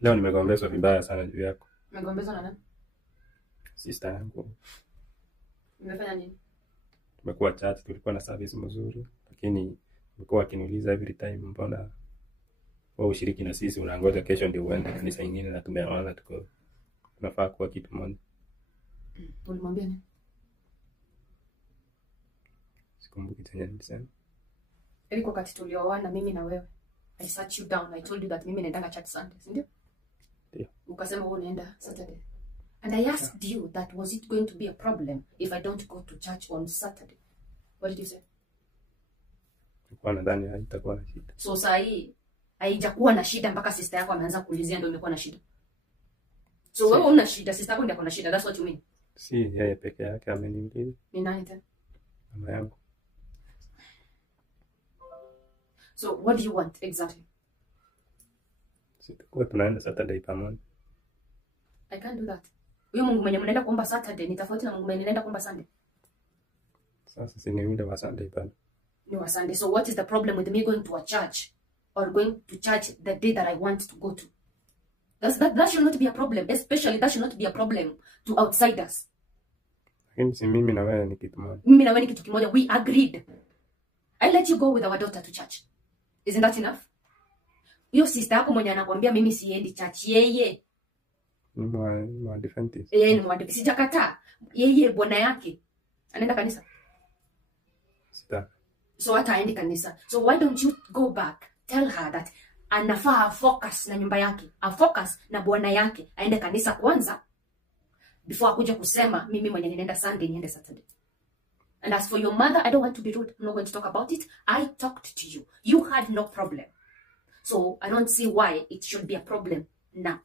Leo nimegombezwa vibaya sana juu yako. Umegombezwa na nani? Sister yangu. Umefanya nini? Tumekuwa church, tulikuwa na service mzuri, lakini mko akiniuliza every time mbona wewe ushiriki na sisi, unangoja kesho ndio uende kanisa nyingine na tumeona tunafaa kuwa kitu moja. Ulimwambia nini? Sikumbuki tena nilisema. Ilikuwa wakati tulioana mimi na wewe. I sat you down. I told you that mimi naenda church Sundays, ndio? Ndio. Ukasema wewe unaenda Saturday. And I asked you that was it going to be a problem if I don't go to church on Saturday? What did you say? Nilikuwa nadhani haitakuwa na shida. So sahi haijakuwa na shida mpaka sister yako ameanza kuulizia ndio imekuwa na shida. So wewe una shida, sister yako ndio akona shida. That's what you mean? Si yeye peke yake ameniuliza. Ni nani tena? Mama yangu. So what do you want exactly? Sitakuwa tunaenda Saturday pamoja. I can't do that. Huyo Mungu mwenye mnaenda kuomba Saturday ni tofauti na Mungu mwenye mnaenda kuomba Sunday. Sasa si ni yule wa Sunday pale. Ni wa Sunday. So what is the problem with me going to a church or going to church the day that I want to go to? That should not be a problem. Especially that should not be a problem to outsiders. Lakini si mimi na wewe ni kitu moja. Mimi na wewe ni kitu kimoja. We agreed. I let you go with our daughter to church. Isn't that enough? Hiyo sister yako mwenye anakuambia mimi siendi church, yeye ni mwa Adventist. Yeye ni Adventist. Sijakataa. Yeye bwana yake anaenda kanisa. Sita. So hata aendi kanisa. So why don't you go back? Tell her that anafaa focus na nyumba yake. Focus na bwana yake. Aende kanisa kwanza before akuja kusema mimi mwenye ninaenda Sunday niende Saturday. And as for your mother, I don't want to be rude. I'm not going to talk about it. I talked to you. You had no problem. So I don't see why it should be a problem now.